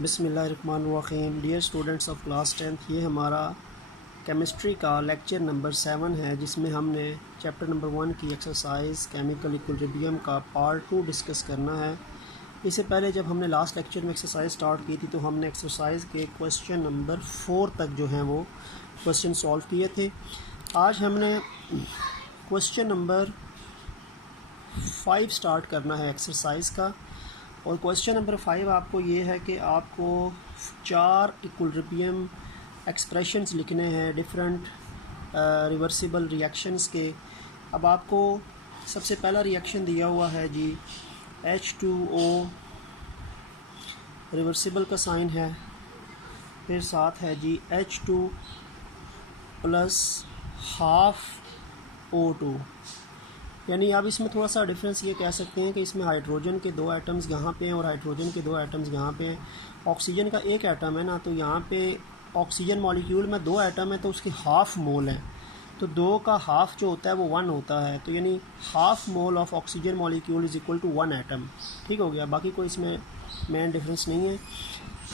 बिस्मिल्लाहिर्रहमानिर्रहीम। Dear students of class 10th, ये हमारा केमिस्ट्री का लेक्चर नंबर 7 है, जिसमें हमने चैप्टर नंबर 1 की एक्सरसाइज केमिकल इक्विलिब्रियम का पार्ट 2 डिस्कस करना है। इससे पहले जब हमने लास्ट लेक्चर में एक्सरसाइज स्टार्ट की थी तो हमने एक्सरसाइज के क्वेश्चन नंबर 4 तक जो हैं वो क्वेश्चन सॉल्व किए थे। आज हमने क्वेश्चन नंबर 5 स्टार्ट करना है एक्सरसाइज का। और क्वेश्चन नंबर 5 आपको ये है कि आपको 4 इक्विलिब्रियम एक्सप्रेशंस लिखने हैं डिफरेंट रिवर्सिबल रिएक्शंस के। अब आपको सबसे पहला रिएक्शन दिया हुआ है जी H2O, रिवर्सिबल का साइन है। फिर साथ है जी H2 प्लस हाफ O2, यानी आप इसमें थोड़ा सा डिफरेंस ये कह सकते हैं कि इसमें हाइड्रोजन के 2 एटम्स यहाँ पे हैं और हाइड्रोजन के 2 एटम्स यहाँ पे हैं। ऑक्सीजन का 1 एटम है ना, तो यहाँ पे ऑक्सीजन मॉलिक्यूल में 2 एटम है तो उसके हाफ मोल है, तो 2 का हाफ जो होता है वो 1 होता है, तो यानी half mole of oxygen molecule is equal to 1 atom. ठीक हो गया, बाकी कोई इसमें मेन डिफरेंस नहीं है।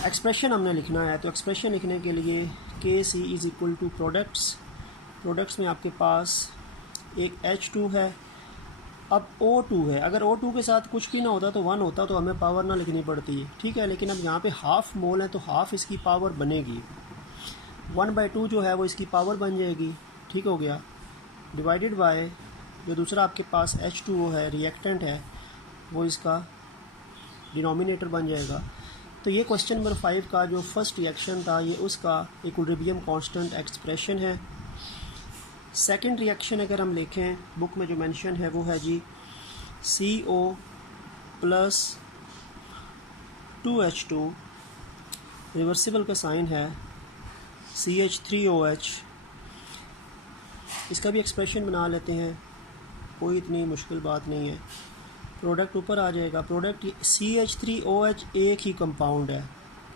एक्सप्रेशन हमने लिखना है, तो एक्सप्रेशन लिखने के लिए KC is equal to products में आपके पास एक H2 है, अब O2 है। अगर O2 के साथ कुछ भी ना होता तो 1 होता, तो हमें पावर ना लिखनी पड़ती है, ठीक है। लेकिन अब यहाँ पे हाफ मोल है तो हाफ इसकी पावर बनेगी, 1/2 जो है वो इसकी पावर बन जाएगी। ठीक हो गया, डिवाइडेड बाय जो दूसरा आपके पास H2O है, रिएक्टेंट है, वो इसका डिनोमिनेटर बन जाएगा। तो ये क्वेश्चन नंबर 5 का जो फर्स्ट रिएक्शन था ये उसका इक्विलिब्रियम कांस्टेंट एक्सप्रेशन है। सेकंड रिएक्शन अगर हम लिखें, बुक में जो मेंशन है वो है जी CO प्लस 2H2, रिवर्सिबल का साइन है CH3OH। इसका भी एक्सप्रेशन बना लेते हैं, कोई इतनी मुश्किल बात नहीं है। प्रोडक्ट ऊपर आ जाएगा। प्रोडक्ट CH3OH एक ही कंपाउंड है,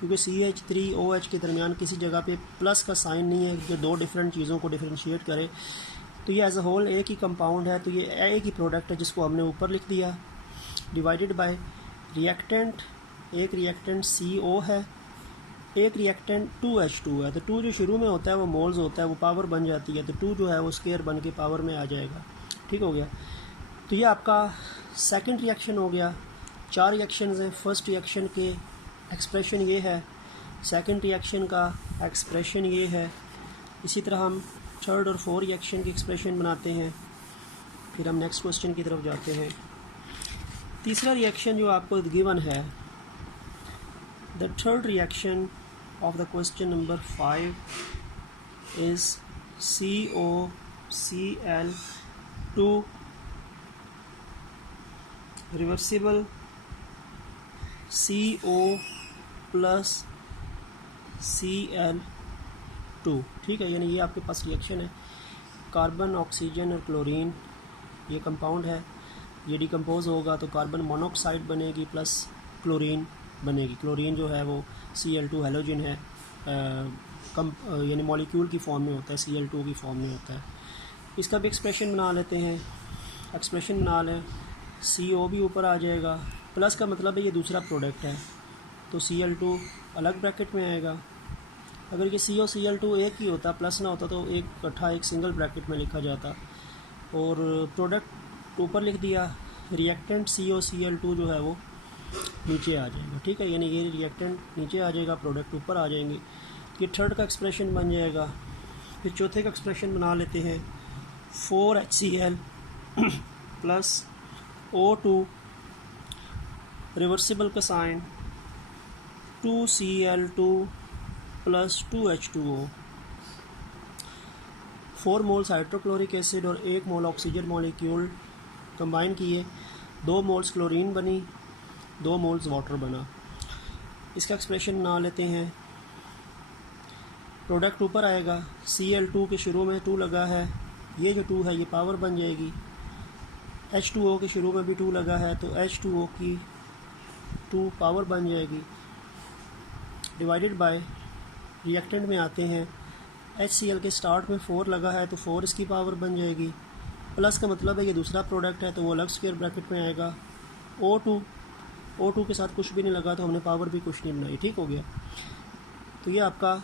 क्योंकि CH3OH के दरमियान किसी जगह पे प्लस का साइन नहीं है जो दो डिफरेंट चीज़ों को डिफरेंशिएट करे, तो ये एज अ होल एक ही कंपाउंड है, तो ये एक ही प्रोडक्ट है जिसको हमने ऊपर लिख दिया। डिवाइडेड बाय रिएक्टेंट, एक रिएक्टेंट CO है, एक रिएक्टेंट 2H2 है, तो 2 जो शुरू में होता है वो मोल्स होता है, वो पावर बन जाती है, तो 2 जो है वो स्क्वायर बन के पावर में आ जाएगा। ठीक हो गया, तो ये आपका सेकंड रिएक्शन हो गया। 4 रिएक्शंस हैं। फर्स्ट रिएक्शन के एक्सप्रेशन ये है, सेकंड रिएक्शन का एक्सप्रेशन ये है। इसी तरह हम थर्ड और फोर्थ रिएक्शन की एक्सप्रेशन बनाते हैं। फिर हम नेक्स्ट क्वेश्चन की तरफ जाते हैं। तीसरा रिएक्शन जो आपको गिवन है, the third reaction of the question number 5 is COCl2 reversible CO plus Cl2। ठीक है, यानी ये आपके पास रिएक्शन है। कार्बन, ऑक्सीजन और क्लोरीन ये कंपाउंड है, ये डिकम्पोज होगा तो कार्बन मोनोऑक्साइड बनेगी प्लस क्लोरीन बनेगी। क्लोरीन जो है वो Cl2 हेलोजन है, यानी मॉलिक्यूल की फॉर्म में होता है, Cl2 की फॉर्म में होता है। इसका भी एक्सप्रेशन बना लेते हैं। एक्सप्रेशन बना लें, CO भी ऊपर आ जाएगा, प्लस का मतलब है ये दूसरा प्रोडक्ट है, तो Cl2 अलग ब्रैकेट में आएगा। अगर ये CO Cl2 एक ही होता, प्लस ना होता, तो एक इकट्ठा एक सिंगल ब्रैकेट में लिखा जाता। और प्रोडक्ट ऊपर लिख दिया, रिएक्टेंट CO Cl2 जो है वो नीचे आ जाएगा। ठीक है, यानी ये रिएक्टेंट नीचे आ जाएगा, प्रोडक्ट ऊपर आ जाएंगे। ये थर्ड का एक्सप्रेशन बन जाएगा। फिर चौथे का एक्सप्रेशन बना लेते हैं, 4HCl प्लस O2, रिवर्सिबल का sign 2Cl2 plus 2H2O। 4 moles hydrochloric acid और 1 मोल ऑक्सीजन मॉलिक्यूल कंबाइन किए, 2 मोल्स क्लोरीन बनी, 2 मोल्स वाटर बना। इसका एक्सप्रेशन बना लेते हैं। प्रोडक्ट ऊपर आएगा, Cl2 के शुरू में 2 लगा है, ये जो 2 है ये पावर बन जाएगी। H2O के शुरू में भी 2 लगा है, तो H2O की 2 पावर बन जाएगी। डिवाइडेड बाय रिएक्टेंट में आते हैं, HCl के स्टार्ट में 4 लगा है, तो 4 इसकी पावर बन जाएगी। प्लस का मतलब है ये दूसरा प्रोडक्ट है, तो वो अलग स्क्वायर ब्रैकेट में आएगा। O2 O2 के साथ कुछ भी नहीं लगा तो हमने पावर भी कुछ नहीं बनाई। ठीक हो गया। तो ये आपका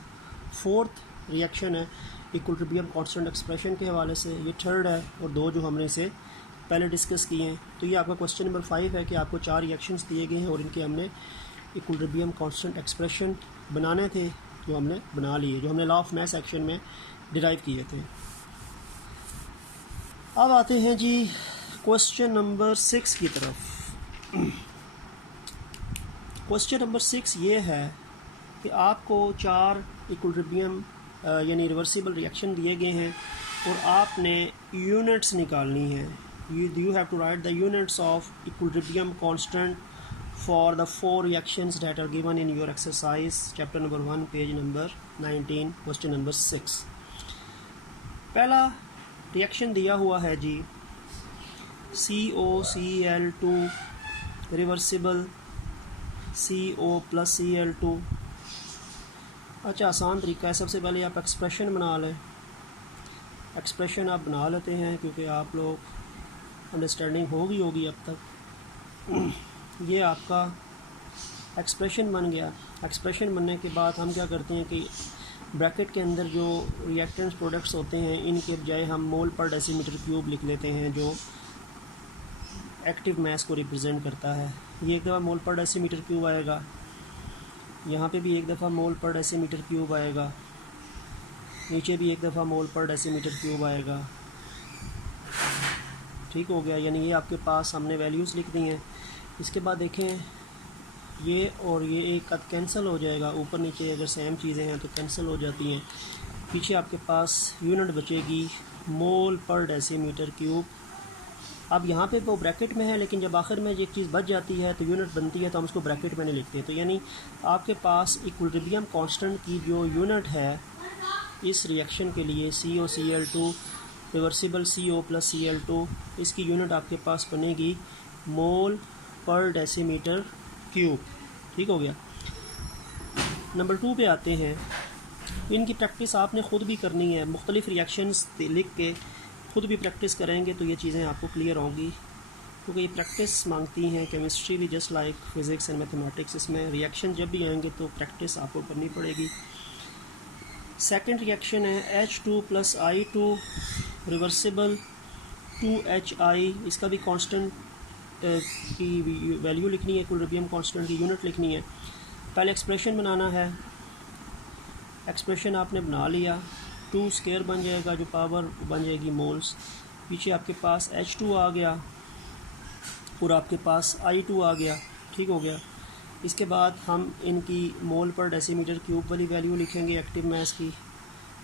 फोर्थ रिएक्शन है इक्विलिब्रियम कांस्टेंट एक्सप्रेशन के हवाले से। ये थर्ड है और दो जो हमने इसे पहले डिस्कस किए हैं। तो ये आपका क्वेश्चन नंबर 5 है कि आपको 4 रिएक्शंस दिए गए हैं और इनके हमने इक्विलिब्रियम कांस्टेंट एक्सप्रेशन बनाने थे, जो हमने बना लिए, जो हमने लॉ ऑफ मास एक्शन में डिराइव किए थे। अब आते हैं जी क्वेश्चन नंबर 6 की तरफ। क्वेश्चन नंबर 6 ये है कि आपको 4 इक्विलिब्रियम यानी रिवर्सिबल रिएक्शन दिए गए हैं और आपने यूनिट्स निकालनी है। You have to write the units of equilibrium constant for the 4 reactions that are given in your exercise chapter number 1 page number 19 question number 6। पहला रिएक्शन दिया हुआ है जी COCl2 रिवर्सिबल CO + Cl2। अच्छा, आसान तरीका है। सबसे पहले आप एक्सप्रेशन बना लें। एक्सप्रेशन आप बना लेते हैं क्योंकि आप लोग अंडरस्टैंडिंग होगी अब तक। ये आपका एक्सप्रेशन बन गया। एक्सप्रेशन बनने के बाद हम क्या करते हैं कि ब्रैकेट के अंदर जो रिएक्टेंट्स प्रोडक्ट्स होते हैं इनके बजाय हम मोल पर डेसीमीटर क्यूब लिख लेते हैं, जो एक्टिव मास को रिप्रेजेंट करता है। ये एक दफ़ा मोल पर डेसीमीटर क्यूब आएगा, यहाँ पे भी एक दफ़ा मोल पर डेसीमीटर क्यूब आएगा, नीचे भी एक दफ़ा मोल पर डेसीमीटर क्यूब आएगा। ठीक हो गया। यानी ये आपके पास हमने वैल्यूज़ लिख दी हैं। इसके बाद देखें ये और ये एक कद कैंसिल हो जाएगा, ऊपर नीचे अगर सेम चीज़ें हैं तो कैंसिल हो जाती हैं। पीछे आपके पास यूनिट बचेगी मोल पर डेसीमीटर क्यूब। अब यहाँ पे वो ब्रैकेट में है, लेकिन जब आखिर में एक चीज़ बच जाती है तो यूनिट बनती है तो हम उसको ब्रैकेट में नहीं लिखते। तो यानी आपके पास इक्विलिब्रियम कांस्टेंट की जो यूनिट है इस रिएक्शन के लिए COCl2 रिवर्सिबल CO + Cl2, इसकी यूनिट आपके पास बनेगी मोल पर डेसीमीटर क्यूब। ठीक हो गया। नंबर 2 पे आते हैं। इनकी प्रैक्टिस आपने ख़ुद भी करनी है। मुख्तलिफ़ रिएक्शंस लिख के खुद भी प्रैक्टिस करेंगे तो ये चीज़ें आपको क्लियर होंगी, क्योंकि ये प्रैक्टिस मांगती हैं। केमिस्ट्री भी just like physics and mathematics, इसमें रिएक्शन जब भी आएंगे तो प्रैक्टिस आपको करनी पड़ेगी। सेकंड रिएक्शन है H2 + I2 रिवर्सिबल 2HI। इसका भी कांस्टेंट की वैल्यू लिखनी है, इक्विलिब्रियम कांस्टेंट की यूनिट लिखनी है। पहले एक्सप्रेशन बनाना है। एक्सप्रेशन आपने बना लिया, 2 स्क्वायर बन जाएगा, जो पावर बन जाएगी मोल्स। पीछे आपके पास H2 आ गया और आपके पास I2 आ गया। ठीक हो गया। इसके बाद हम इनकी मोल पर डेसीमीटर क्यूब वाली वैल्यू लिखेंगे एक्टिव मास की।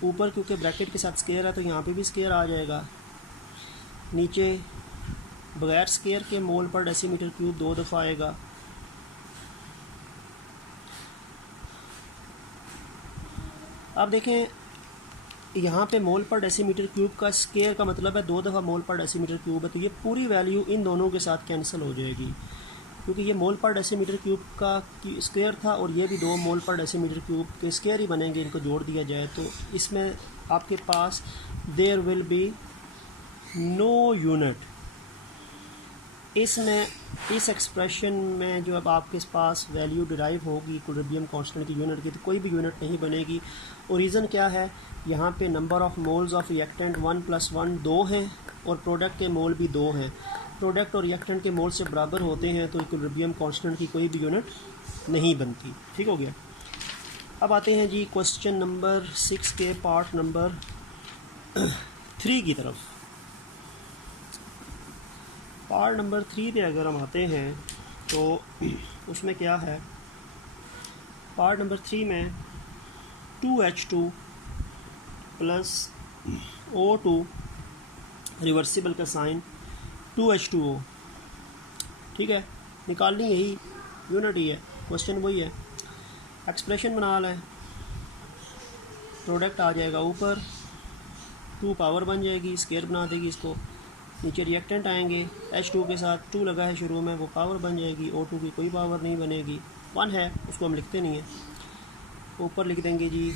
ऊपर क्योंकि ब्रैकेट के साथ स्क्वायर है तो यहाँ पे भी स्क्वायर आ जाएगा। नीचे बगैर स्क्वायर के मोल पर डेसीमीटर क्यूब 2 दफ़ा आएगा। अब देखें यहाँ पे मोल पर डेसीमीटर क्यूब का स्क्वायर का मतलब है 2 दफ़ा मोल पर डेसीमीटर क्यूब है, तो ये पूरी वैल्यू इन दोनों के साथ कैंसिल हो जाएगी, क्योंकि ये मोल पर डेसीमीटर क्यूब का स्क्वायर था और ये भी 2 मोल पर डेसीमीटर क्यूब के स्क्वायर ही बनेंगे। इनको जोड़ दिया जाए तो इसमें आपके पास there will be no unit. इसमें इस एक्सप्रेशन में जो अब आपके पास वैल्यू डिराइव होगी इक्विलिब्रियम कांस्टेंट की यूनिट की, तो कोई भी यूनिट नहीं बनेगी। और रीज़न क्या है, यहाँ पे number of moles of reactant 1 + 1 2 हैं और प्रोडक्ट के मोल भी 2 हैं। प्रोडक्ट और रिएक्टेंट के मोल से बराबर होते हैं तो इक्विलिब्रियम कांस्टेंट की कोई भी यूनिट नहीं बनती। ठीक हो गया। अब आते हैं जी क्वेश्चन नंबर 6 के पार्ट नंबर 3 की तरफ। पार्ट नंबर 3 पे अगर हम आते हैं तो उसमें क्या है, पार्ट नंबर 3 में 2H2 + O2 रिवर्सिबल का साइन 2H2O। ठीक है, निकालनी यही यूनिट ही है, क्वेश्चन वही है। एक्सप्रेशन बना लें, प्रोडक्ट आ जाएगा ऊपर, 2 पावर बन जाएगी, स्क्वायर बना देगी इसको। नीचे रिएक्टेंट आएंगे, H2 के साथ 2 लगा है शुरू में, वो पावर बन जाएगी। O2 की कोई पावर नहीं बनेगी, 1 है, उसको हम लिखते नहीं हैं। ऊपर लिख देंगे जी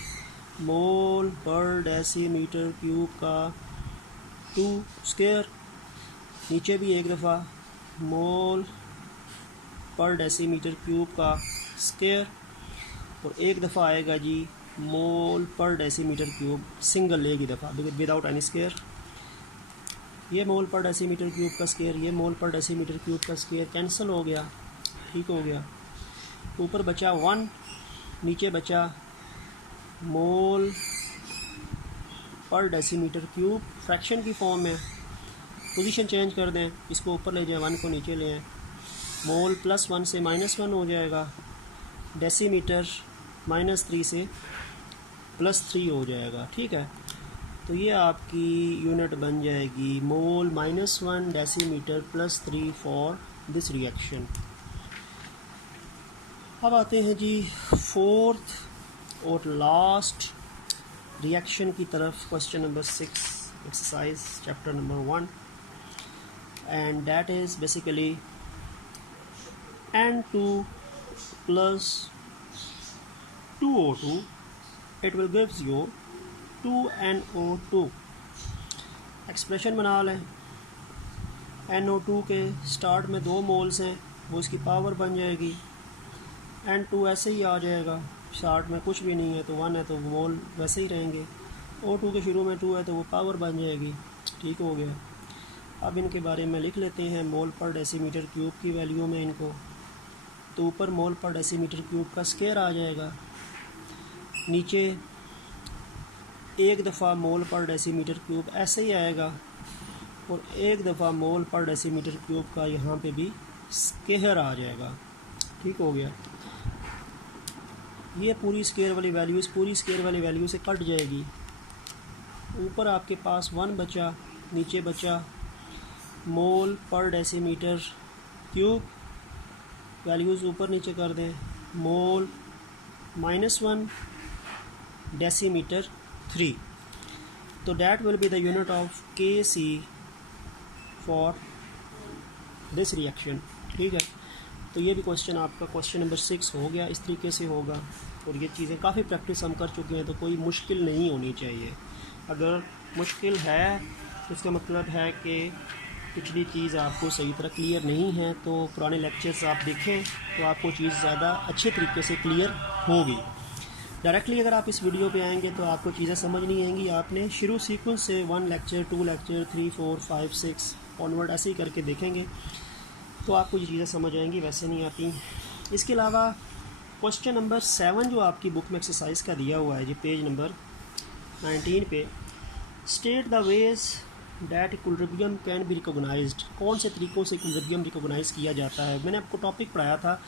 मोल पर डेसीमीटर क्यूब का 2 स्क्वायर, नीचे भी एक दफ़ा मोल पर डेसीमीटर क्यूब का स्क्वायर, और एक दफ़ा आएगा जी मोल पर डेसीमीटर क्यूब सिंगल एक ही दफ़ा विदाउट एनी स्क्वायर। ये मोल पर डेसीमीटर क्यूब का स्क्वायर, ये मोल पर डेसीमीटर क्यूब का स्क्वायर कैंसिल हो गया, ठीक हो गया। ऊपर बचा 1, नीचे बचा मोल पर डेसीमीटर क्यूब फ्रैक्शन की फॉर्म में। पोजीशन चेंज कर दें, इसको ऊपर ले जाएं, 1 को नीचे ले आएं। मोल +1 से -1 हो जाएगा, डेसीमीटर -3 से +3 हो जाएगा, ठीक है। तो ये आपकी यूनिट बन जाएगी मोल -1 डेसीमीटर +3 फॉर दिस रिएक्शन। अब आते हैं जी फोर्थ और लास्ट रिएक्शन की तरफ, question number 6 exercise chapter number 1, and that is basically N2 plus 2O2, it will gives you 2NO2। Expression बना लें। NO2 के स्टार्ट में 2 मोल्स हैं, वो इसकी पावर बन जाएगी। N2 ऐसे ही आ जाएगा, स्टार्ट में कुछ भी नहीं है तो 1 है तो मोल वैसे ही रहेंगे। O2 के शुरू में 2 है तो वो पावर बन जाएगी, ठीक हो गया। अब इनके बारे में लिख लेते हैं मोल पर डेसीमीटर क्यूब की वैल्यू में इनको। तो ऊपर मोल पर डेसीमीटर क्यूब का स्क्वायर आ जाएगा, नीचे एक दफ़ा मोल पर डेसीमीटर क्यूब ऐसे ही आएगा, और एक दफ़ा मोल पर डेसीमीटर क्यूब का यहाँ पे भी स्क्वायर आ जाएगा, ठीक हो गया। ये पूरी स्क्वायर वाली वैल्यू इस पूरी स्क्वायर वाली वैल्यू से कट जाएगी। ऊपर आपके पास 1 बचा, नीचे बचा मोल पर डेसीमीटर क्यूब, वैल्यूज़ ऊपर नीचे कर दें। मोल -1 डेसीमीटर 3, तो that will be the unit of Kc for this reaction, ठीक है। तो ये भी क्वेश्चन आपका क्वेश्चन नंबर 6 हो गया, इस तरीके से होगा। और ये चीज़ें काफ़ी प्रैक्टिस हम कर चुके हैं, तो कोई मुश्किल नहीं होनी चाहिए। अगर मुश्किल है तो इसका मतलब है कि पिछली चीज़ आपको सही तरह क्लियर नहीं है, तो पुराने लेक्चर्स आप देखें तो आपको चीज़ ज़्यादा अच्छे तरीके से क्लियर होगी। डायरेक्टली अगर आप इस वीडियो पे आएंगे तो आपको चीज़ें समझ नहीं आएंगी। आपने शुरू सीक्वेंस से 1 लेक्चर 2 लेक्चर 3 4 5 6 ऑनवर्ड ऐसे ही करके देखेंगे तो आपको ये चीज़ें समझ आएंगी, वैसे नहीं आती। इसके अलावा क्वेश्चन नंबर 7 जो आपकी बुक में एक्सरसाइज का दिया हुआ है जी, पेज नंबर 19 पे, state the ways that equilibrium can be recognised. कौन से तरीक़ों से इक्विलिब्रियम रिकोगनाइज़ किया जाता है। मैंने आपको टॉपिक पढ़ाया था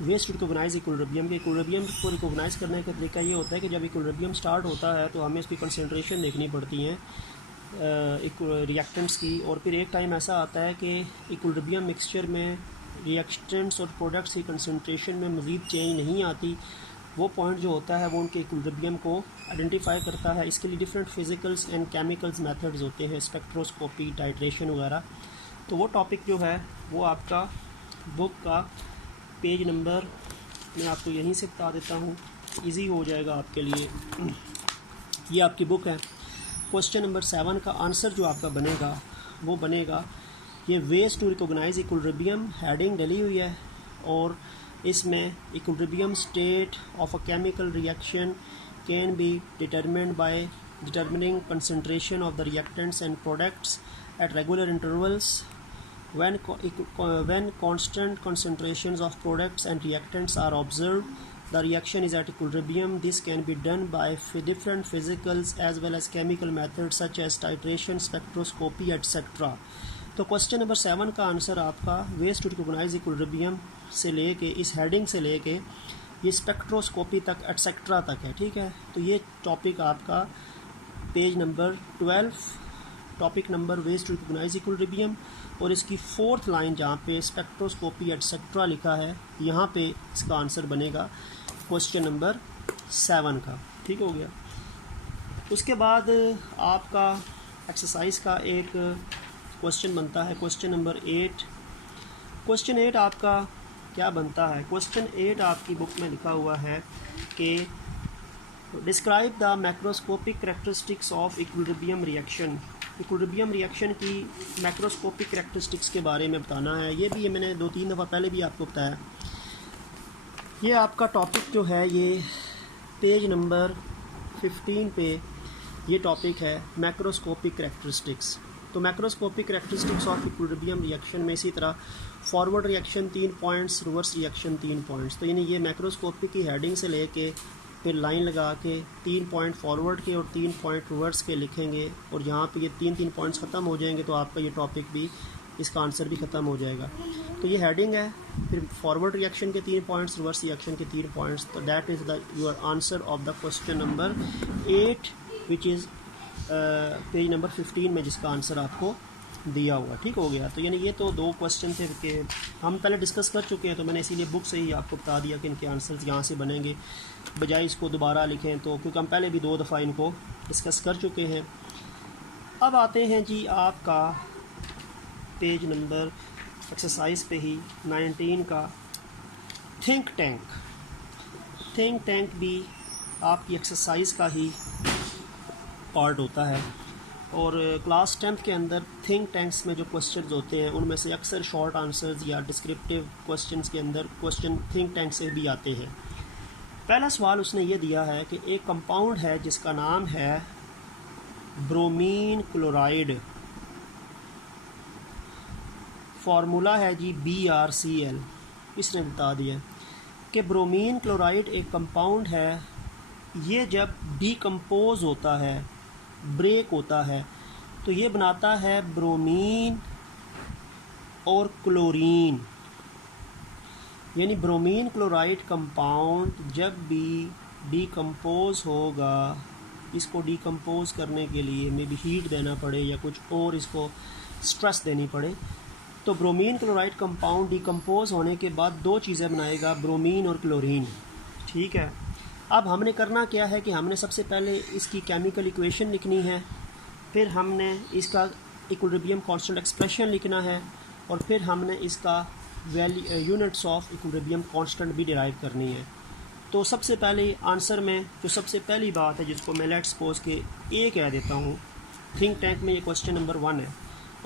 वेज टू रिकोगनाइज इक्विलिब्रियम के। इक्विलिब्रियम को रिकोगनाइज करने का तरीका ये होता है कि जब इक्विलिब्रियम स्टार्ट होता है तो हमें इसकी कंसंट्रेशन देखनी पड़ती है रिएक्टेंट्स की, और फिर एक टाइम ऐसा आता है कि इक्विलिब्रियम मिक्सचर में रिएक्टेंट्स और प्रोडक्ट्स की कंसंट्रेशन में मज़ीद चेंज नहीं आती। वो पॉइंट जो होता है वो उनके इक्विलिब्रियम को आइडेंटिफाई करता है। इसके लिए डिफरेंट फिज़िकल्स एंड केमिकल्स मेथड्स होते हैं, स्पेक्ट्रोस्कोपी, टाइट्रेशन वगैरह। तो वो टॉपिक जो है वो आपका बुक का पेज नंबर मैं आपको यहीं से बता देता हूँ, इजी हो जाएगा आपके लिए। ये आपकी बुक है। क्वेश्चन नंबर 7 का आंसर जो आपका बनेगा वो बनेगा, ये ways to recognize equilibrium heading डली हुई है, और इसमें equilibrium state of a chemical reaction can be determined by determining concentration of the reactants and products at regular intervals when constant concentrations of products and reactants are observed, the reaction is at equilibrium. This can be done by different physicals as well as chemical methods such as titration, spectroscopy, etc. तो question number 7 का answer आपका veg to recognize equilibrium से लेके इस heading से लेके ये spectroscopy तक एटसेट्रा तक है, ठीक है। तो ये टॉपिक आपका page number 12, topic number ways to recognize equilibrium, और इसकी 4th लाइन जहाँ पे स्पेक्ट्रोस्कोपी एटसेट्रा लिखा है यहाँ पे इसका आंसर बनेगा क्वेश्चन नंबर 7 का, ठीक हो गया। उसके बाद आपका एक्सरसाइज का एक क्वेश्चन बनता है क्वेश्चन नंबर 8। क्वेश्चन 8 आपका क्या बनता है। क्वेश्चन 8 आपकी बुक में लिखा हुआ है कि describe the macroscopic characteristics of equilibrium reaction. Equilibrium reaction की मैक्रोस्कोपिक करैक्टरिस्टिक्स के बारे में बताना है। ये भी मैंने 2-3 दफ़ा पहले भी आपको बताया ये आपका टॉपिक जो है ये पेज नंबर 15 पे ये टॉपिक है मैक्रोस्कोपिक करैक्टरिस्टिक्स। तो macroscopic characteristics of equilibrium reaction में इसी तरह forward reaction 3 points, reverse reaction 3 points. तो यानी ये मैक्रोस्कोपिक की हेडिंग से लेके फिर लाइन लगा के 3 पॉइंट फॉरवर्ड के और 3 पॉइंट रिवर्स के लिखेंगे और यहाँ पे ये 3 पॉइंट्स ख़त्म हो जाएंगे तो आपका ये टॉपिक भी, इसका आंसर भी ख़त्म हो जाएगा। तो ये हेडिंग है, फिर फॉरवर्ड रिएक्शन के 3 पॉइंट्स, रिवर्स रिएक्शन के 3 पॉइंट्स। तो that is the your answer of the question number 8 which is page number 15 में जिसका आंसर आपको दिया हुआ। ठीक हो गया। तो यानी ये तो 2 क्वेश्चन थे कि हम पहले डिस्कस कर चुके हैं, तो मैंने इसीलिए बुक से ही आपको बता दिया कि इनके आंसर्स यहाँ से बनेंगे, बजाय इसको दोबारा लिखें। तो क्योंकि हम पहले भी 2 दफ़ा इनको डिस्कस कर चुके हैं। अब आते हैं जी आपका पेज नंबर एक्सरसाइज पे ही 19 का थिंक टैंक। थिंक टैंक भी आपकी एक्सरसाइज का ही पार्ट होता है और क्लास 10th के अंदर थिंक टैंक्स में जो क्वेश्चंस होते हैं उनमें से अक्सर शॉर्ट आंसर्स या डिस्क्रिप्टिव क्वेश्चंस के अंदर क्वेश्चन थिंक टैंक से भी आते हैं। पहला सवाल उसने ये दिया है कि एक कंपाउंड है जिसका नाम है ब्रोमीन क्लोराइड, फार्मूला है जी BrCl। इसने बता दिया कि ब्रोमीन क्लोराइड एक कंपाउंड है, ये जब डीकम्पोज होता है, ब्रेक होता है, तो ये बनाता है ब्रोमीन और क्लोरीन। यानी ब्रोमीन क्लोराइड कंपाउंड जब भी डीकम्पोज होगा, इसको डीकम्पोज करने के लिए मे बी हीट देना पड़े या कुछ और इसको स्ट्रेस देनी पड़े, तो ब्रोमीन क्लोराइड कंपाउंड डीकम्पोज होने के बाद 2 चीज़ें बनाएगा, ब्रोमीन और क्लोरीन। ठीक है। अब हमने करना क्या है कि हमने सबसे पहले इसकी केमिकल इक्वेशन लिखनी है, फिर हमने इसका इक्विलिब्रियम कांस्टेंट एक्सप्रेशन लिखना है और फिर हमने इसका यूनिट्स ऑफ इक्विलिब्रियम कांस्टेंट भी डिराइव करनी है। तो सबसे पहले आंसर में जो सबसे पहली बात है जिसको मैं लेट्स सपोज के ए कह देता हूँ, थिंक टैंक में ये क्वेश्चन नंबर 1 है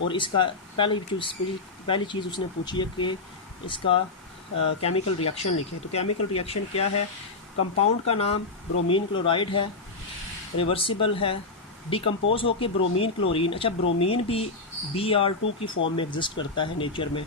और इसका पहली चीज़ उसने पूछी है कि इसका केमिकल रिएक्शन लिखें। तो केमिकल रिएक्शन क्या है? कंपाउंड का नाम ब्रोमीन क्लोराइड है, रिवर्सिबल है, डिकम्पोज होकर ब्रोमीन क्लोरीन। अच्छा, ब्रोमीन भी Br2 की फॉर्म में एग्जिस्ट करता है नेचर में,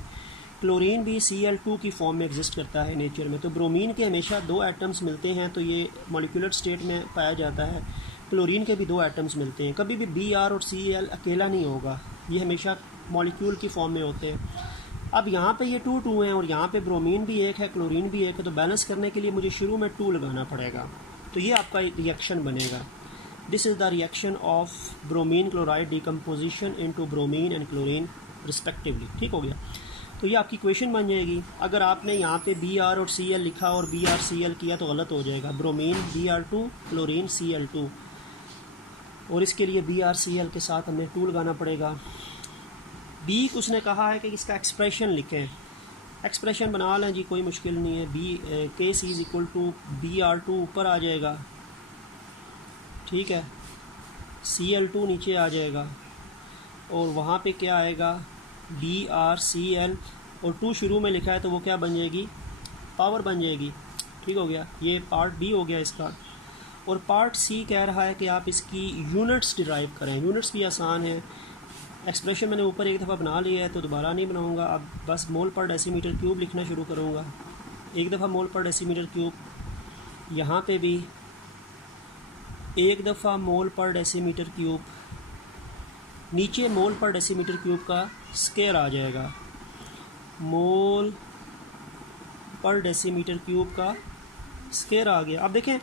क्लोरीन भी Cl2 की फॉर्म में एग्जिस्ट करता है नेचर में। तो ब्रोमीन के हमेशा 2 एटम्स मिलते हैं तो ये मॉलिक्यूलर स्टेट में पाया जाता है। क्लोरीन के भी 2 एटम्स मिलते हैं, कभी भी Br और Cl अकेला नहीं होगा, ये हमेशा मॉलिक्यूल की फॉर्म में होते हैं। अब यहाँ पे ये 2 हैं और यहाँ पे ब्रोमीन भी 1 है, क्लोरीन भी 1 है, तो बैलेंस करने के लिए मुझे शुरू में 2 लगाना पड़ेगा। तो ये आपका रिएक्शन बनेगा। This is the reaction of bromine chloride decomposition into bromine and chlorine respectively. ठीक हो गया। तो ये आपकी इक्वेशन बन जाएगी। अगर आपने यहाँ पे Br और Cl लिखा और BrCl किया तो गलत हो जाएगा। ब्रोमीन Br2, क्लोरीन Cl2, और इसके लिए BrCl के साथ हमें 2 लगाना पड़ेगा। बी उसने कहा है कि इसका एक्सप्रेशन लिखें। एक्सप्रेशन बना लें जी, कोई मुश्किल नहीं है। Case is equal to Br2 ऊपर आ जाएगा, ठीक है, Cl2 नीचे आ जाएगा और वहाँ पे क्या आएगा BrCl, और 2 शुरू में लिखा है तो वो क्या बन जाएगी, पावर बन जाएगी। ठीक हो गया। ये पार्ट बी हो गया इसका। और पार्ट सी कह रहा है कि आप इसकी यूनिट्स डिराइव करें। यूनिट्स भी आसान है। एक्सप्रेशन मैंने ऊपर एक दफ़ा बना लिया है तो दोबारा नहीं बनाऊंगा। अब बस मोल पर डेसीमीटर क्यूब लिखना शुरू करूंगा। एक दफ़ा मोल पर डेसीमीटर क्यूब, यहाँ पे भी एक दफ़ा मोल पर डेसीमीटर क्यूब, नीचे मोल पर डेसीमीटर क्यूब का स्क्वायर आ जाएगा। मोल पर डेसीमीटर क्यूब का स्क्वायर आ गया। अब देखें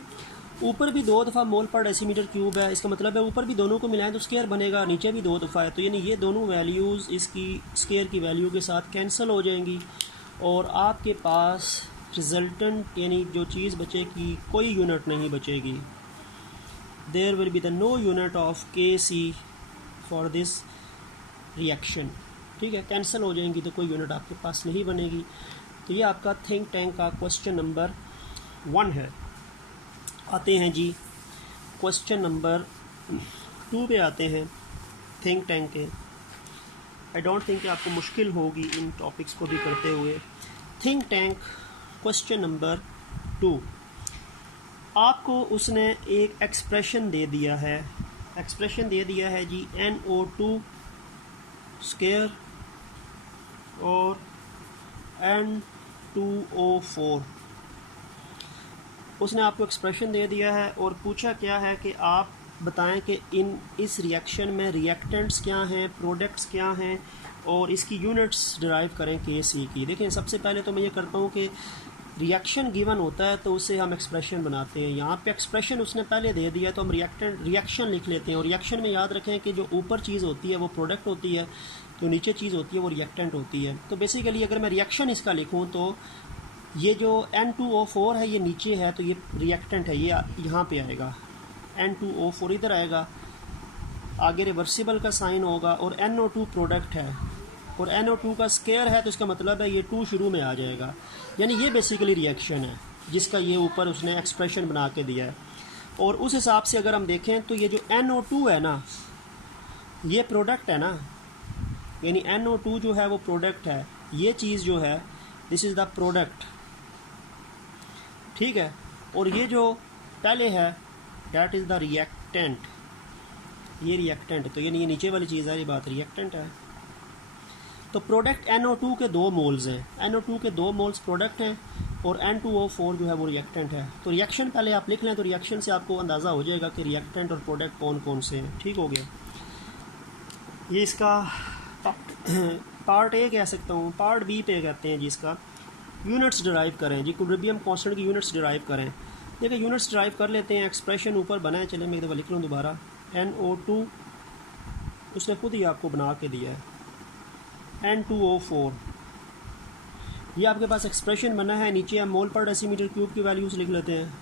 ऊपर भी 2 दफ़ा मोल पर डेसीमीटर क्यूब है, इसका मतलब है ऊपर भी दोनों को मिलाएं तो स्क्वायर बनेगा, नीचे भी 2 दफ़ा है, तो यानी ये दोनों वैल्यूज़ इसकी स्क्वायर की वैल्यू के साथ कैंसिल हो जाएंगी और आपके पास रिजल्टेंट यानी जो चीज़ बचेगी कोई यूनिट नहीं बचेगी। There will be the no unit of Kc for this reaction. ठीक है, कैंसिल हो जाएंगी तो कोई यूनिट आपके पास नहीं बनेगी। तो ये आपका थिंक टैंक का क्वेश्चन नंबर 1 है। आते हैं जी क्वेश्चन नंबर 2 पे आते हैं थिंक टैंक के। आई डोंट थिंक कि आपको मुश्किल होगी इन टॉपिक्स को भी करते हुए। Think tank question number 2। आपको उसने एक एक्सप्रेशन दे दिया है, जी NO2 स्केयर और N2O4। उसने आपको एक्सप्रेशन दे दिया है और पूछा क्या है कि आप बताएं कि इस रिएक्शन में रिएक्टेंट्स क्या हैं, प्रोडक्ट्स क्या हैं, और इसकी यूनिट्स डिराइव करें Kc की। देखें, सबसे पहले तो मैं ये करता हूँ कि रिएक्शन गिवन होता है तो उससे हम एक्सप्रेशन बनाते हैं। यहाँ पे एक्सप्रेशन उसने पहले दे दिया तो हम रिएक्शन लिख लेते हैं। और रिएक्शन में याद रखें कि जो ऊपर चीज़ होती है वो प्रोडक्ट होती है, जो नीचे चीज़ होती है वो रिएक्टेंट होती है। तो बेसिकली अगर मैं रिएक्शन इसका लिखूँ तो ये जो N2O4 है ये नीचे है, तो ये रिएक्टेंट है, ये यहाँ पे आएगा, N2O4 इधर आएगा, आगे रिवर्सिबल का साइन होगा, और NO2 प्रोडक्ट है और NO2 का स्केयर है, तो इसका मतलब है ये 2 शुरू में आ जाएगा। यानी ये बेसिकली रिएक्शन है जिसका ये ऊपर उसने एक्सप्रेशन बना के दिया है। और उस हिसाब से अगर हम देखें तो ये जो NO2 है ना, ये प्रोडक्ट है ना, यानी NO2 जो है वो प्रोडक्ट है, ये चीज़ जो है दिस इज़ द प्रोडक्ट, ठीक है। और ये जो पहले है दैट इज़ द रिएक्टेंट, ये रिएक्टेंट, तो ये नीचे वाली चीज़ है, ये बात रिएक्टेंट है। तो प्रोडक्ट NO2 के 2 मोल्स हैं, NO2 के 2 मोल्स प्रोडक्ट हैं और N2O4 जो है वो रिएक्टेंट है। तो रिएक्शन पहले आप लिख लें तो रिएक्शन से आपको अंदाज़ा हो जाएगा कि रिएक्टेंट और प्रोडक्ट कौन कौन से हैं। ठीक हो गया, ये इसका पार्ट ए कह सकता हूँ। पार्ट बी पे कहते हैं जी इसका यूनिट्स डिराइव करें जी, इक्विलिब्रियम कांस्टेंट की यूनिट्स डिराइव करें। देखिए यूनिट्स डिराइव कर लेते हैं, एक्सप्रेशन ऊपर बनाए, चले मैं एक दफ़ा लिख लूँ दोबारा। NO2 उसने खुद ही आपको बना के दिया है, N2O4 ये आपके पास एक्सप्रेशन बना है। नीचे हम मोल पर डेसीमीटर क्यूब की वैल्यूज़ लिख लेते हैं।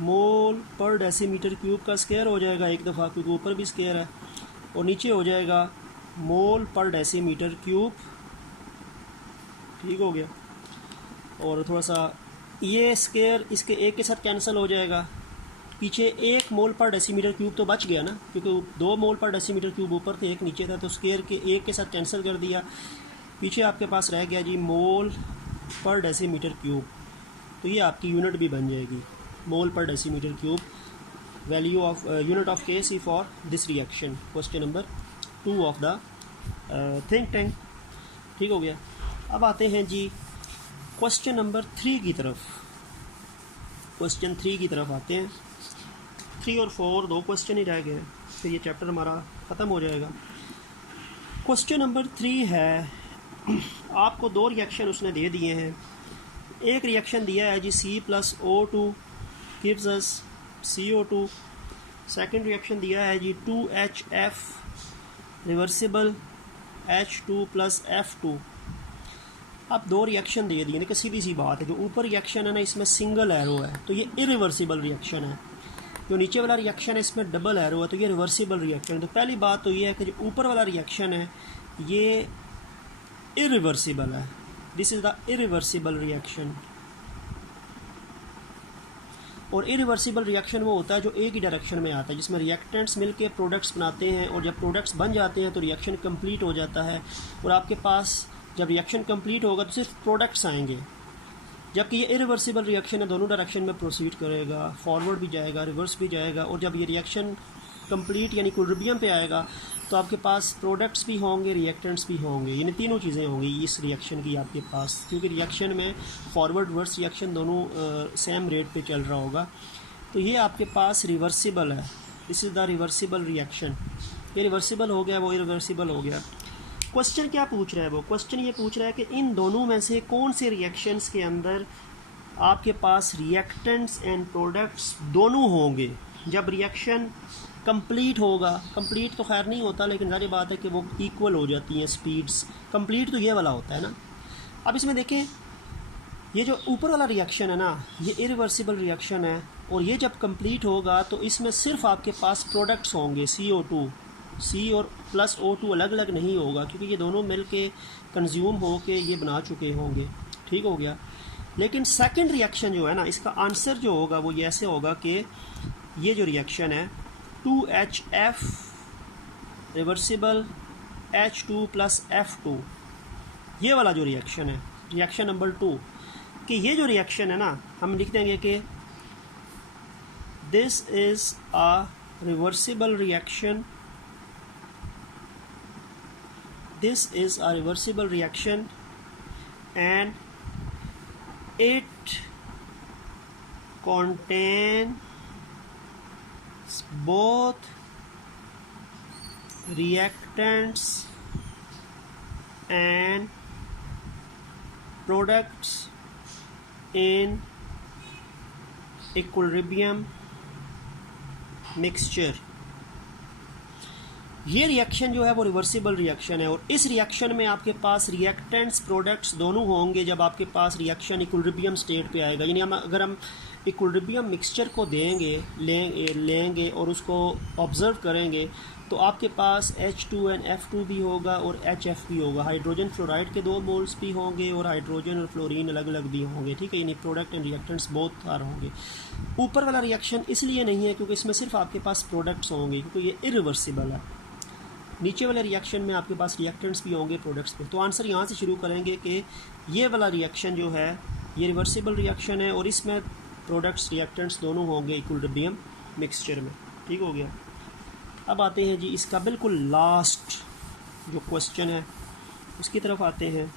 मोल पर डेसीमीटर क्यूब का स्केयर हो जाएगा एक दफ़ा, क्योंकि ऊपर भी स्केयर है, और नीचे हो जाएगा मोल पर डेसीमीटर क्यूब। ठीक हो गया, और थोड़ा सा ये स्केयर इसके एक के साथ कैंसिल हो जाएगा, पीछे 1 मोल पर डेसीमीटर क्यूब तो बच गया ना, क्योंकि 2 मोल पर डेसीमीटर क्यूब ऊपर थे, 1 नीचे था, तो स्केयर के 1 के साथ कैंसिल कर दिया, पीछे आपके पास रह गया जी मोल पर डेसीमीटर क्यूब। तो ये आपकी यूनिट भी बन जाएगी, मोल per decimeter cube, value of unit of Kc for this reaction. Question number 2 of the think tank. ठीक हो गया, अब आते हैं जी क्वेश्चन नंबर 3 की तरफ। क्वेश्चन 3 की तरफ आते हैं। 3 और 4 2 क्वेश्चन ही रह गए, फिर ये चैप्टर हमारा ख़त्म हो जाएगा। क्वेश्चन नंबर 3 है, आपको 2 रिएक्शन उसने दे दिए हैं। एक रिएक्शन दिया है जी C+O2 gives us CO2। Second reaction दिया है जी 2HF रिवर्सिबल H2 + F2। अब 2 रिएक्शन दे दिए, देखिए सीधी सी बात है, जो ऊपर रिएक्शन है ना इसमें सिंगल एरो है तो ये इरिवर्सिबल रिएक्शन है, जो नीचे वाला रिएक्शन है इसमें डबल एरो है तो ये रिवर्सिबल रिएक्शन है। तो पहली बात तो ये है कि जो ऊपर वाला रिएक्शन है ये इरिवर्सिबल है, this is the irreversible reaction. और इरिवर्सिबल रिएक्शन वो होता है जो एक ही डायरेक्शन में आता है, जिसमें रिएक्टेंट्स मिलके प्रोडक्ट्स बनाते हैं, और जब प्रोडक्ट्स बन जाते हैं तो रिएक्शन कंप्लीट हो जाता है, और आपके पास जब रिएक्शन कंप्लीट होगा तो सिर्फ प्रोडक्ट्स आएंगे। जबकि ये इरिवर्सिबल रिएक्शन है, दोनों डायरेक्शन में प्रोसीड करेगा, फॉरवर्ड भी जाएगा, रिवर्स भी जाएगा, और जब ये रिएक्शन कंप्लीट यानी इक्विलिब्रियम पे आएगा तो आपके पास प्रोडक्ट्स भी होंगे, रिएक्टेंट्स भी होंगे, यानी तीनों चीज़ें होंगी इस रिएक्शन की आपके पास, क्योंकि रिएक्शन में फॉरवर्ड रिवर्स रिएक्शन दोनों सेम रेट पे चल रहा होगा। तो ये आपके पास रिवर्सिबल है, this is the reversible reaction. ये रिवर्सिबल हो गया, वो इरिवर्सिबल हो गया। क्वेश्चन क्या पूछ रहा है वो? क्वेश्चन ये पूछ रहा है कि इन दोनों में से कौन से रिएक्शंस के अंदर आपके पास रिएक्टेंट्स एंड प्रोडक्ट्स दोनों होंगे जब रिएक्शन कंप्लीट होगा। कंप्लीट तो खैर नहीं होता, लेकिन सारी बात है कि वो इक्वल हो जाती हैं स्पीड्स। कंप्लीट तो ये वाला होता है ना। अब इसमें देखें, ये जो ऊपर वाला रिएक्शन है ना, ये इरिवर्सिबल रिएक्शन है, और ये जब कंप्लीट होगा तो इसमें सिर्फ आपके पास प्रोडक्ट्स होंगे CO2। C और प्लस O2 अलग अलग नहीं होगा, क्योंकि ये दोनों मिल के कंज्यूम हो के ये बना चुके होंगे। ठीक हो गया। लेकिन सेकंड रिएक्शन जो है ना, इसका आंसर जो होगा वो ये ऐसे होगा कि ये जो रिएक्शन है 2HF रिवर्सिबल H2 + F2, ये वाला जो रिएक्शन है, रिएक्शन नंबर 2, कि ये जो रिएक्शन है ना, हम लिख देंगे कि this is a reversible reaction, this is a reversible reaction and it contains both reactants and products in equilibrium mixture। ये रिएक्शन जो है वो रिवर्सिबल रिएक्शन है और इस रिएक्शन में आपके पास रिएक्टेंट्स प्रोडक्ट्स दोनों होंगे जब आपके पास रिएक्शन इक्विलिब्रियम स्टेट पे आएगा। यानी अगर हम इक्विलिब्रियम मिक्सचर को लेंगे और उसको ऑब्ज़र्व करेंगे तो आपके पास H2NF2 भी होगा और HF भी होगा। हाइड्रोजन फ्लोराइड के 2 मोल्स भी होंगे और हाइड्रोजन और फ्लोरीन अलग अलग भी होंगे, ठीक है। यानी product and reactants both are होंगे। ऊपर वाला रिएक्शन इसलिए नहीं है क्योंकि इसमें सिर्फ आपके पास प्रोडक्ट्स होंगे, क्योंकि ये इरिवर्सिबल है। नीचे वाले रिएक्शन में आपके पास रिएक्टेंट्स भी होंगे प्रोडक्ट्स पे। तो आंसर यहाँ से शुरू करेंगे कि ये वाला रिएक्शन जो है ये रिवर्सिबल रिएक्शन है और इसमें प्रोडक्ट्स रिएक्टेंट्स दोनों होंगे इक्विलिब्रियम मिक्सचर में, ठीक हो गया। अब आते हैं जी इसका बिल्कुल लास्ट जो क्वेश्चन है उसकी तरफ आते हैं।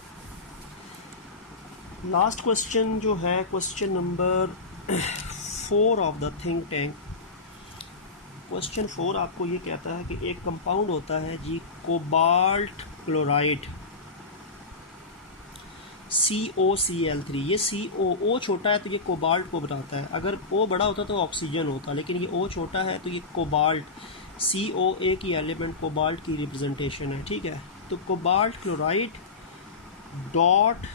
लास्ट क्वेश्चन जो है question number 4 of the think tank. Question 4 आपको ये कहता है कि एक कंपाउंड होता है जी कोबाल्ट क्लोराइड COCl3। ये O छोटा है तो ये कोबाल्ट को बनाता है। अगर O बड़ा होता तो ऑक्सीजन होता, लेकिन ये O छोटा है तो ये कोबाल्ट, COA की एलिमेंट कोबाल्ट की रिप्रेजेंटेशन है, ठीक है। तो cobalt chloride dot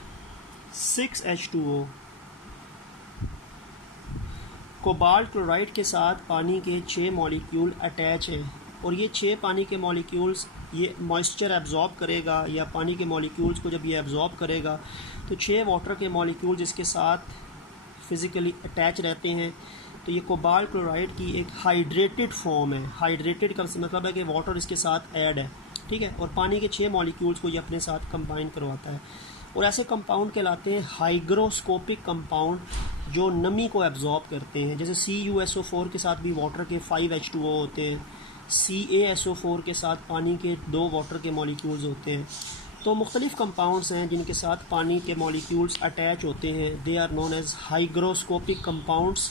6H2O। Cobalt chloride के साथ पानी के 6 मॉलिक्यूल अटैच हैं और ये 6 पानी के मॉलिक्यूल्स ये मॉइस्चर एब्जॉर्ब करेगा या पानी के मॉलिक्यूल्स को जब ये एब्जॉर्ब करेगा तो 6 वाटर के मॉलिक्यूल्स इसके साथ फिज़िकली अटैच रहते हैं। तो ये कोबाल्ट क्लोराइड की एक हाइड्रेटेड फॉर्म है। हाइड्रेटेड का मतलब है कि वाटर इसके साथ ऐड है, ठीक है, और पानी के 6 मॉलिक्यूल्स को ये अपने साथ कंबाइन करवाता है। और ऐसे कंपाउंड कहलाते हैं हाइग्रोस्कोपिक कंपाउंड जो नमी को एब्जॉर्ब करते हैं। जैसे CuSO4 के साथ भी वाटर के 5H2O होते हैं, CaSO4 के साथ पानी के 2 वाटर के मॉलिक्यूल्स होते हैं। तो मुख्तलिफ़ कंपाउंड्स हैं जिनके साथ पानी के मॉलिक्यूल्स अटैच होते हैं, they are known as hygroscopic compounds.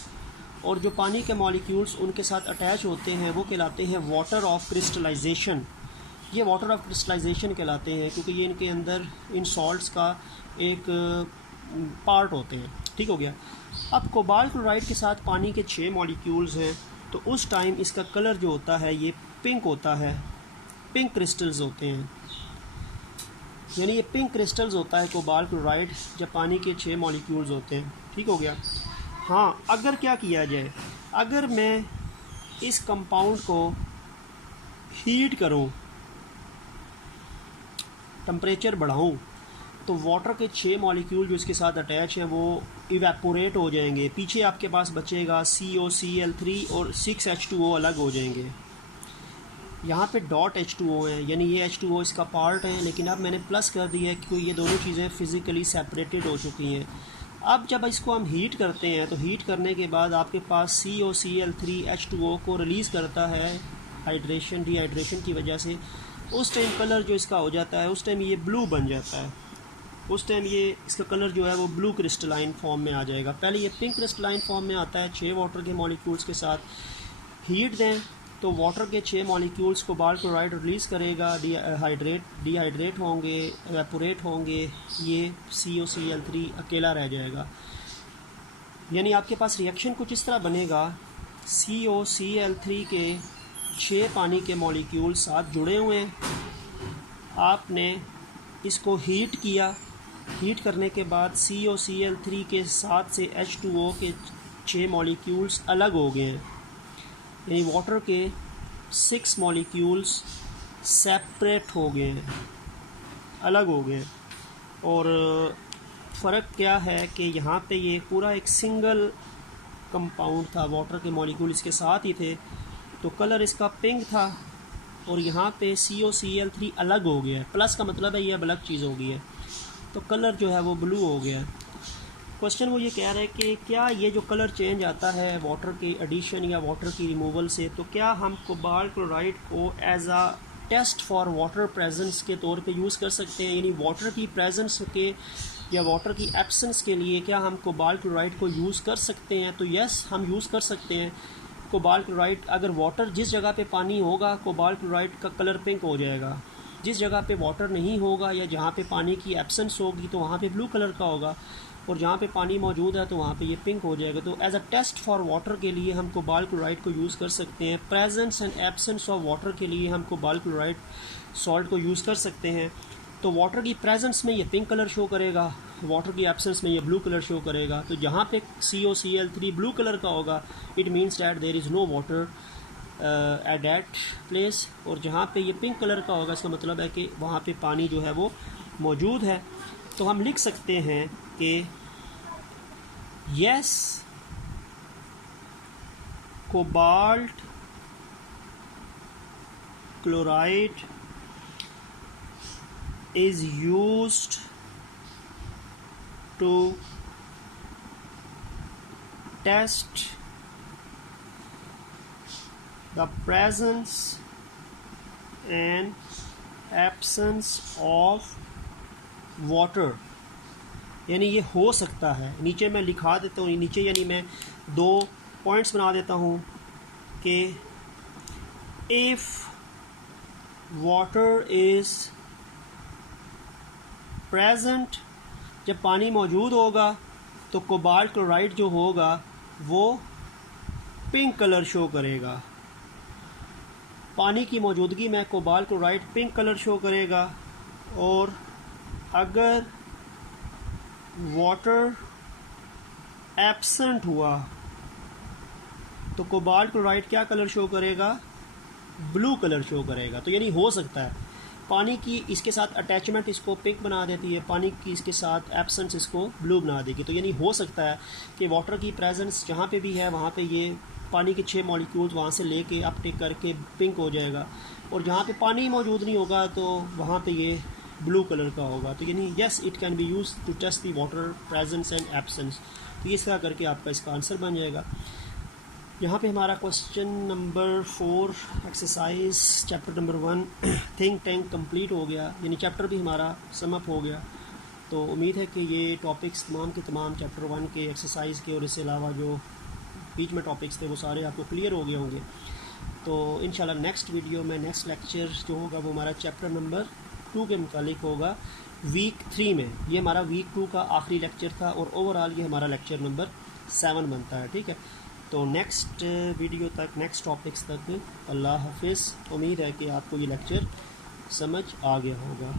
और जो पानी के मॉलिक्यूल्स उनके साथ अटैच होते हैं वो कहलाते हैं वाटर ऑफ क्रिस्टलाइजेशन। ये वाटर ऑफ क्रिस्टलाइजेशन कहलाते हैं क्योंकि ये इनके अंदर इन सॉल्ट्स का एक पार्ट होते हैं, ठीक हो गया। अब कोबाल्ट क्लोराइड के साथ पानी के 6 मॉलिक्यूल्स हैं तो उस टाइम इसका कलर जो होता है ये पिंक होता है, पिंक क्रिस्टल्स होते हैं। यानी ये पिंक क्रिस्टल्स होता है कोबाल्ट क्लोराइड जब पानी के 6 मॉलिक्यूल्स होते हैं, ठीक हो गया। हाँ, अगर क्या किया जाए, अगर मैं इस कंपाउंड को हीट करूं, टेम्परेचर बढ़ाऊं, तो वाटर के 6 मॉलिक्यूल जो इसके साथ अटैच हैं वो इवेपोरेट हो जाएंगे। पीछे आपके पास बचेगा COCl3 और 6H2O अलग हो जाएंगे। यहाँ पे डॉट H2O है, यानी ये H2O इसका पार्ट है, लेकिन अब मैंने प्लस कर दिया है क्योंकि ये दोनों चीज़ें फ़िज़िकली सेपरेटेड हो चुकी हैं। अब जब इसको हम हीट करते हैं तो हीट करने के बाद आपके पास COCl3 H2O को रिलीज़ करता है हाइड्रेशन डिहाइड्रेशन की वजह से। उस टाइम कलर जो इसका हो जाता है, उस टाइम ये ब्लू बन जाता है। उस टाइम ये इसका कलर जो है वो ब्लू क्रिस्टलाइन फॉर्म में आ जाएगा। पहले ये पिंक क्रिस्टलाइन फॉर्म में आता है 6 वाटर के मॉलिक्यूल्स के साथ। हीट दें तो वाटर के 6 मॉलिक्यूल्स कोबाल्ट क्लोराइड रिलीज़ करेगा, डिहाइड्रेट होंगे, एवेपोरेट होंगे, ये COCl3 अकेला रह जाएगा। यानी आपके पास रिएक्शन कुछ इस तरह बनेगा, COCl3 के 6 पानी के मॉलिक्यूल साथ जुड़े हुए हैं, आपने इसको हीट किया, हीट करने के बाद COCl3 के साथ से H2O के 6 मॉलिक्यूल्स अलग हो गए हैं। यानी वाटर के 6 मॉलिक्यूल्स सेपरेट हो गए हैं, अलग हो गए। और फ़र्क क्या है कि यहाँ पे ये पूरा एक सिंगल कंपाउंड था, वाटर के मॉलिक्यूल इसके साथ ही थे, तो कलर इसका पिंक था और यहाँ पे COCl3 अलग हो गया है। प्लस का मतलब है ये अब अलग चीज़ हो गई है, तो कलर जो है वो ब्लू हो गया है। क्वेश्चन वो ये कह रहा है कि क्या ये जो कलर चेंज आता है वाटर के एडिशन या वाटर की रिमूवल से, तो क्या हम कोबाल्ट क्लोराइड को as a test for water presence के तौर पे यूज़ कर सकते हैं, यानी वाटर की प्रेजेंस के या वाटर की एब्सेंस के लिए क्या हम कोबाल्ट क्लोराइड को यूज़ कर सकते हैं? तो यस, हम यूज़ कर सकते हैं कोबाल्ट क्लोराइड। अगर वाटर जिस जगह पे पानी होगा कोबाल्ट क्लोराइड का कलर पिंक हो जाएगा, जिस जगह पे वाटर नहीं होगा या जहाँ पे पानी की एब्सेंस होगी तो वहाँ पे ब्लू कलर का होगा, और जहाँ पे पानी मौजूद है तो वहाँ पे ये पिंक हो जाएगा। तो as a test for water के लिए हम कोबाल्ट क्लोराइड को यूज़ कर सकते हैं। Presence and absence of water के लिए हम कोबाल्ट क्लोराइड सॉल्ट को यूज़ कर सकते हैं। तो वाटर की प्रेजेंस में ये पिंक कलर शो करेगा, वाटर की एब्सेंस में ये ब्लू कलर शो करेगा। तो जहाँ पे COCl3 ब्लू कलर का होगा it means that there is no water at that place, और जहाँ पे ये पिंक कलर का होगा इसका मतलब है कि वहाँ पे पानी जो है वो मौजूद है। तो हम लिख सकते हैं कि yes, cobalt chloride is used to test the presence and absence of water। यानी ये हो सकता है, नीचे मैं लिखा देता हूँ, नीचे यानी मैं 2 पॉइंट्स बना देता हूँ कि if water is प्रेजेंट, जब पानी मौजूद होगा तो कोबाल्ट क्लोराइड जो होगा वो पिंक कलर शो करेगा। पानी की मौजूदगी में cobalt chloride pink colour show करेगा, और अगर वाटर एब्सेंट हुआ तो कोबाल्ट क्लोराइड क्या कलर शो करेगा? ब्लू कलर शो करेगा। तो यानी हो सकता है पानी की इसके साथ अटैचमेंट इसको पिंक बना देती है, पानी की इसके साथ एब्सेंस इसको ब्लू बना देगी। तो यानी हो सकता है कि वाटर की प्रेजेंस जहाँ पे भी है वहाँ पे ये पानी के 6 मॉलिक्यूल्स वहाँ से लेके अपटेक करके पिंक हो जाएगा, और जहाँ पे पानी मौजूद नहीं होगा तो वहाँ पे ये ब्लू कलर का होगा। तो यानी yes, it can be use to test the water presence and absence. तो इस तरह करके आपका इसका आंसर बन जाएगा। यहाँ पे हमारा question number 4 exercise chapter number 1 think tank complete हो गया, यानी चैप्टर भी हमारा समअप हो गया। तो उम्मीद है कि ये टॉपिक्स तमाम के तमाम चैप्टर 1 के एक्सरसाइज के और इसके अलावा जो बीच में टॉपिक्स थे वो सारे आपको क्लियर हो गए होंगे। तो इंशाल्लाह नेक्स्ट वीडियो में नेक्स्ट लेक्चर जो होगा वो हमारा चैप्टर नंबर 2 के मुतालिक होगा वीक 3 में। ये हमारा वीक 2 का आखिरी लेक्चर था, और ओवरऑल ये हमारा लेक्चर नंबर 7 बनता है। ठीक है, तो नेक्स्ट वीडियो तक, नेक्स्ट टॉपिक्स तक अल्लाह हाफिज़। उम्मीद है कि आपको ये लेक्चर समझ आ गया होगा।